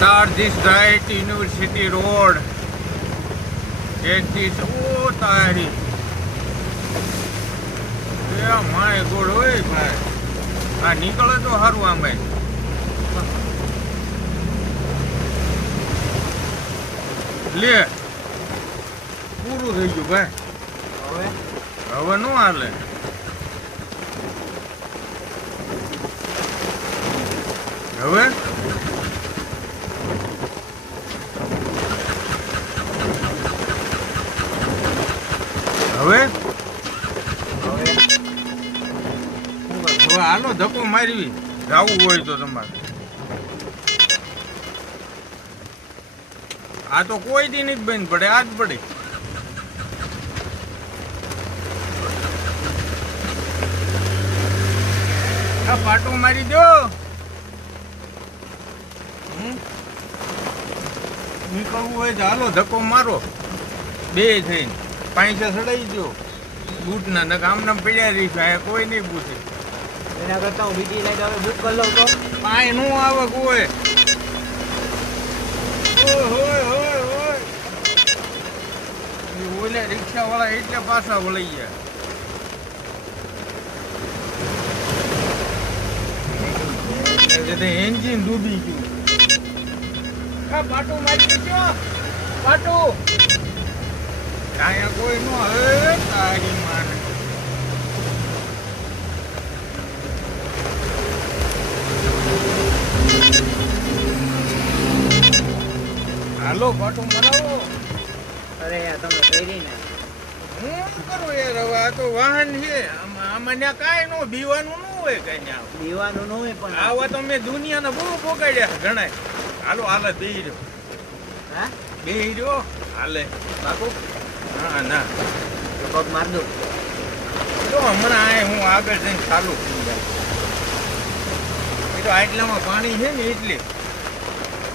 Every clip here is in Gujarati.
Start this right University Road. Take this. Oh, તારી. Yeah, my God, ઓય ભાઈ. આ નીકળે તો સારું આમે. લે. પૂરું થઈ ગયું ભાઈ. હવે નો હાલે. હવે હવે હાલો ધક્કો મારવી જવું હોય તો તમારે આ તો કોઈ દી નહીં બંધ પડે આજ પડે આ પાટો મારી દો નીકળવું હોય તો હાલો ધક્કો મારો બે થઈને પૈસા ચડાવી દો બૂટના નક આમનામ પડ્યા રહીશું આ કોઈ નહીં પૂછે એના કરતા હું બીજી લાઈન હવે બુક કરી લઉં તો કાંઈ નું આવે કોઈ હોય હોય હોય ઓલે રિક્ષા વાળા એટલે પાછા વળી ગયા એન્જિન ડૂબી ગયું આ પાટું મારી દીધો પાટું અહીંયા કોઈ નો હવે તારી માને હાલો પાટું મરાવો અરે યાર તમે કરી ને હું શું કરું યાર હવે આ તો વાહન છે આમાં ત્યાં કાંઈ નો બીવાનું ન હોય કઈ ત્યાં દીવાનું ન હોય પણ આવા તો મેં દુનિયાને બહુ પોકાડ્યા ઘણાય હાલો હાલે બેહી રહ્યો હા બેહી રહ્યો હાલે બાપુ હા ના તો પગ માર દો જો હમણાં આ હું આગળ જઈને ચાલુ થઈ જાય એ તો આટલામાં પાણી છે ને એટલે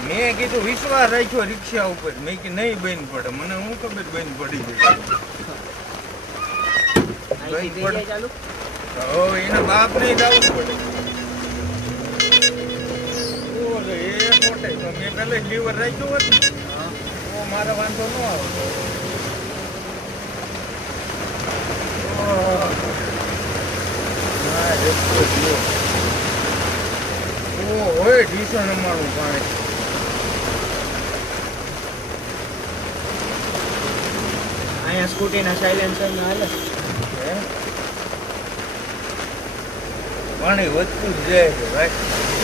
મેં કીધું વિશ્વાસ રાખ્યો રિક્ષા ઉપર મેં કે નહીં બંધ પડે મને હું ખબર બંધ પડી અહીંથી થઈ જાય ચાલુ જાય એના બાપ નહીં જવું પડે એ મોટે તો મેં પહેલે લીવર રાખ્યું હોત ને તો મારો વાંધો ન આવે ઓય 299 પાણી અહીંયા સ્કૂટીના સાયલેન્સર ને હાલે પાણી વધતું જ જાય છે ભાઈ